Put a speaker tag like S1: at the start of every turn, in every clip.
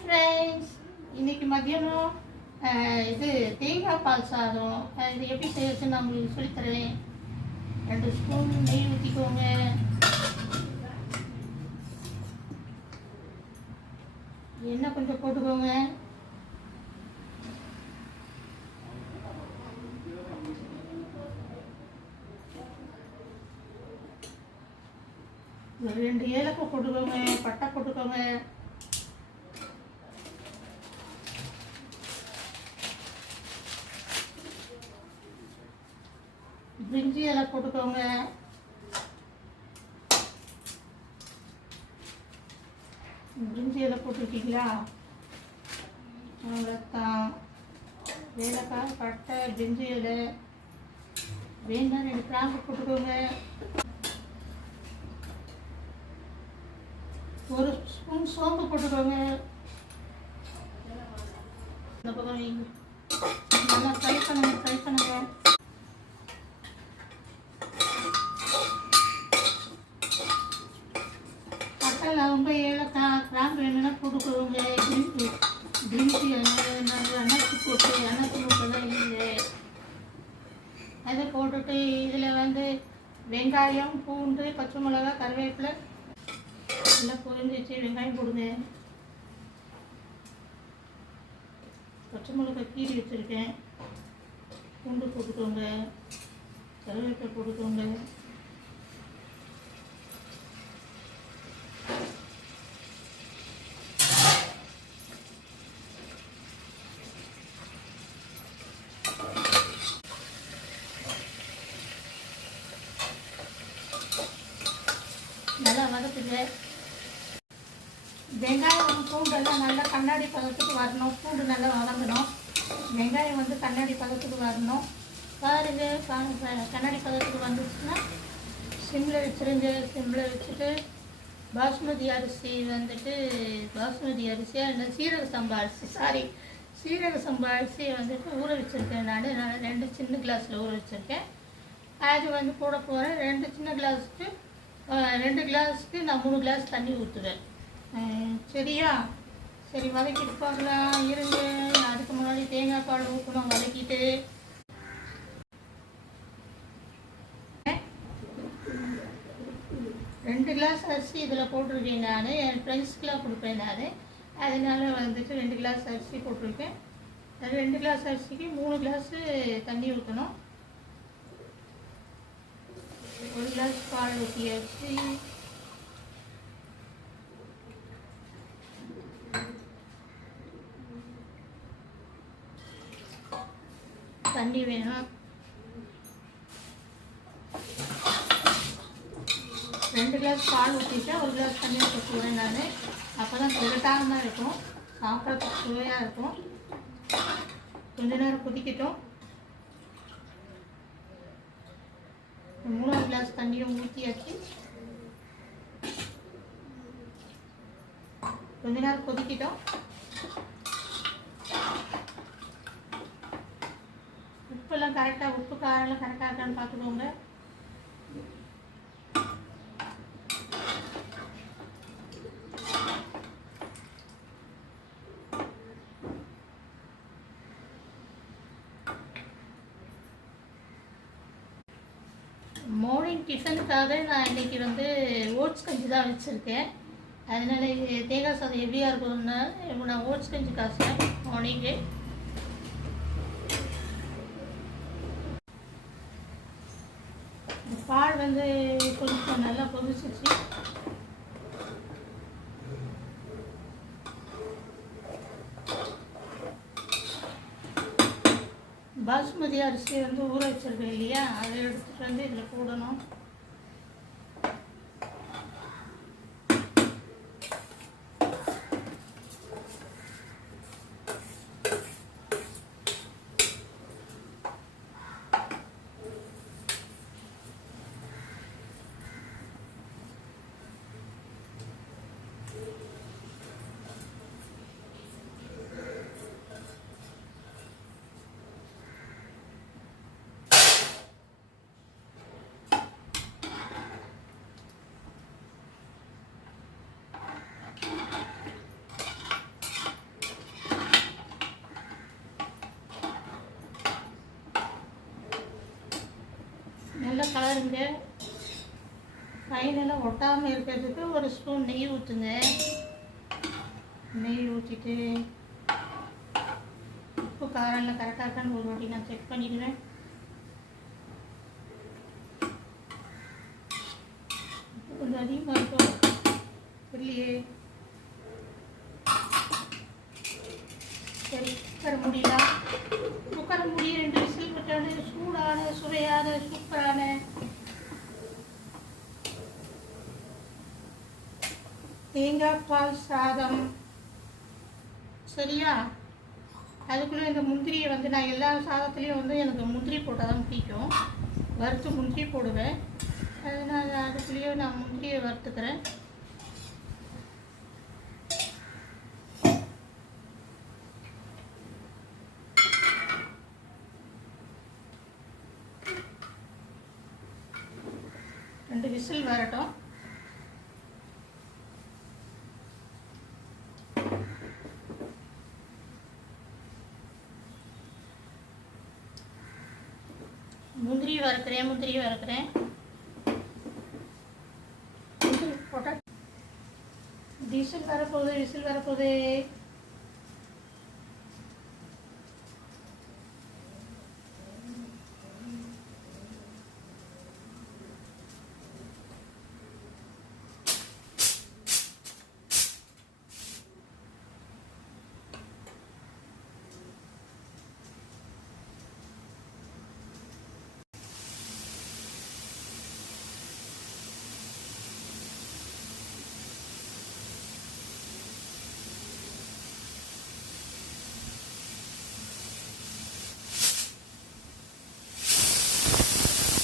S1: Friends இன்னைக்கு மதியானம் இது தேங்காய் பால் சாதம். இது எப்படி செய்யறது நான் உங்களுக்கு சொல்லித்தரேன் ரெண்டு ஸ்பூன் நெய் ஊற்றிக்கோங்க எண்ணெய் கொஞ்சம் போட்டுக்கோங்க. ஒரு ரெண்டு ஏலக்காய் போட்டுக்கோங்க பட்டை போட்டுக்கோங்க. பிரிஞ்சி இலை போட்டுக்கோங்க. பிரிஞ்சி இலை போட்டிருக்கீங்களா? அவ்வளோத்தான் ஏலக்காய் பட்டை பிரிஞ்சி இலை. வேண்டாம் ரெண்டு கிராம்பு போட்டுக்கோங்க. ஒரு ஸ்பூன் சோம்பு போட்டுக்கோங்க. இந்த பக்கம் நல்லா ஃப்ரை பண்ணுங்க ஃப்ரை பண்ணுங்க பட்டை லவங்க ஏலக்காய் கிராம்பு வேணும்னா போட்டுக்கோங்க கிரிஞ்சி கிரிஞ்சி அன்னத்து போட்டு அன்னத்து போட்டுலாம் இல்லை அதை போட்டுட்டு இதில் வந்து வெங்காயம் பூண்டு பச்சை மிளகா கருவேப்பிலை நல்லா பொரிஞ்சிச்சு வெங்காயம் போடுங்க. பச்சை மிளகா கீறி வச்சுருக்கேன். பூண்டு போட்டுக்கோங்க. கருவேப்பிலை போட்டுக்கோங்க. நல்லா வெங்காயம் பூண்டெல்லாம் நல்லா கண்ணாடி பதத்துக்கு வரணும். பூண்டு நல்லா வதங்கணும். வெங்காயம் வந்து கண்ணாடி பதத்துக்கு வரணும். பாருங்க கண்ணாடி பதத்துக்கு வந்துச்சுன்னா சிம்மில் வச்சுருங்க. சிம்மில் வச்சுட்டு பாஸ்மதி அரிசி வந்துட்டு பாஸ்மதி அரிசியாக இல்லை சீரக சம்பா அரிசி சாரி சீரக சம்பா அரிசியை வந்துட்டு ஊற வச்சுருக்கேன் நான். நான் ரெண்டு சின்ன கிளாஸில் ஊற வச்சுருக்கேன். அது வந்து போட போகிறேன் ரெண்டு சின்ன கிளாஸுக்கு ரெண்டு கிளாஸ்க்கு நான் மூணு கிளாஸ் தண்ணி ஊற்றுவேன் சரியா? சரி வதக்கிட்டு பார்க்கலாம் இருங்க. அதுக்கு முன்னாடி தேங்காய் பால் ஊற்றணும் வதக்கிட்டு. ரெண்டு கிளாஸ் அரிசி இதில் போட்டிருக்கேன் நான். என் ஃப்ரெண்ட்ஸ்க்கெலாம் கொடுப்பேன் நான். அதனால வந்துட்டு ரெண்டு கிளாஸ் அரிசி போட்டிருக்கேன். அது ரெண்டு கிளாஸ் அரிசிக்கு மூணு கிளாஸு தண்ணி ஊற்றணும் ஒரு கிளாஸ் பால் ஊற்றியாச்சு தண்ணி வேணும் ரெண்டு கிளாஸ் பால் ஊற்றிட்டேன் ஒரு கிளாஸ் தண்ணி ஊற்றுவேன் நான் அப்போ தான் திரட்டாமல் இருக்கும் சாப்பிட்றதுக்கு சுவையாக இருக்கும் கொஞ்ச நேரம் கொதிக்கட்டும் மூணாவது கிளாஸ் தண்ணியும் ஊற்றியாச்சு கொஞ்ச நேரம் கொதிக்கிட்டோம். உப்பெல்லாம் கரெக்டாக உப்பு காரெல்லாம் கரெக்டாக இருக்கான்னு பார்த்துக்கோங்க. மார்னிங் டிஃபனுக்காக நான் இன்னைக்கு வந்து ஓட்ஸ் கஞ்சி தான் வச்சுருக்கேன். அதனால இது தேங்காய் சாதம் ஹெவியாக இருக்கும்னா நான் ஓட்ஸ் கஞ்சி காசுறேன் மார்னிங்கு பால் வந்து கொஞ்சம் நல்லா கொதிச்சிச்சு பாஸ்மதி அரிசி வந்து ஊற வச்சிருக்கேன் இல்லையா? அதை எடுத்துகிட்டு வந்து இதில் போடணும். கலருங்க. ஃபைனலாக ஒட்டாமல் இருக்கிறதுக்கு ஒரு ஸ்பூன் நெய் ஊற்றுங்க நெய் ஊற்றிட்டு உப்பு காரெல்லாம் கரெக்டாக இருக்கான்னு ஒரு வாட்டி நான் செக் பண்ணிடுவேன் உப்பு கொஞ்சம் அதிகமாக இருக்கும் இல்லையே சரி குக்கர் முடியலாம் குக்கர் முடிய ரெண்டு விசில் விட்டான சூடான சுவையான சூப்பரான. தேங்காய் பால் சாதம். சரியா? அதுக்குள்ளே இந்த முந்திரியை வந்து நான் எல்லா சாதத்துலேயும் வந்து எனக்கு முந்திரி போட்டால் தான் பிடிக்கும். வறுத்து முந்திரி போடுவேன். அதனால் அதுக்குள்ளேயே நான் முந்திரியை வறுத்துக்கிறேன். விசில் வரட்டும். முந்திரி வறுக்கிறேன் முந்திரி வறுக்கிறேன் விசில் வரப்போகுது விசில் வரப்போகுது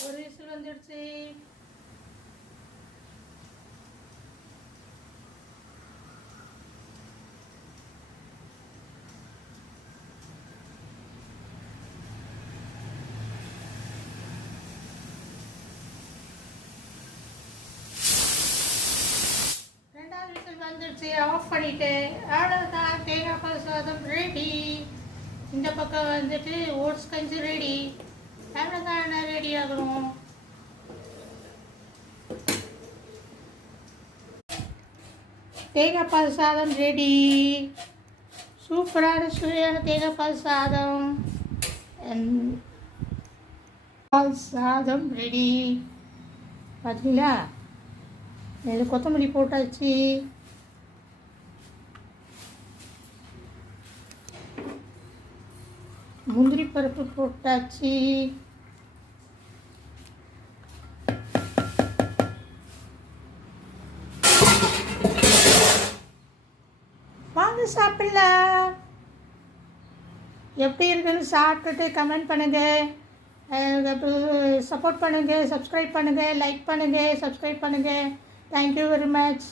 S1: ஒரு விசில் வந்துடுச்சு. ரெண்டாவது வந்துடுச்சு. ஆஃப் பண்ணிட்டு அவ்வளோதான் தேங்காய் பால் சாதம் ரெடி இந்த பக்கம் வந்துட்டு ஓட்ஸ் கஞ்சி ரெடி அவ்வளோதான் என்ன ரெடி ஆகணும். தேங்காய் பால் சாதம் ரெடி சூப்பரான சுவையான தேங்காய் பால் சாதம் And பால் சாதம் ரெடி பார்த்தீங்களா இது கொத்தமல்லி போட்டாச்சு முந்திரி வாங்க சாப்பிடலாம் எப்படி இருக்குன்னு சாப்பிட்டுட்டு கமெண்ட் பண்ணுங்கள் சப்போர்ட் பண்ணுங்கள் சப்ஸ்கிரைப் பண்ணுங்கள் லைக் பண்ணுங்கள் சப்ஸ்கிரைப் பண்ணுங்கள் தேங்க்யூ வெரி மச்